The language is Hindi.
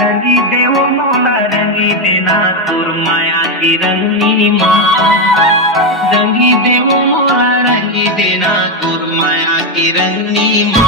रंगी देव मोला रंगी देना तोर माया की रंगनी माँ। रंगी देव मोला रंगी देना तोर माया की रंगनी माँ।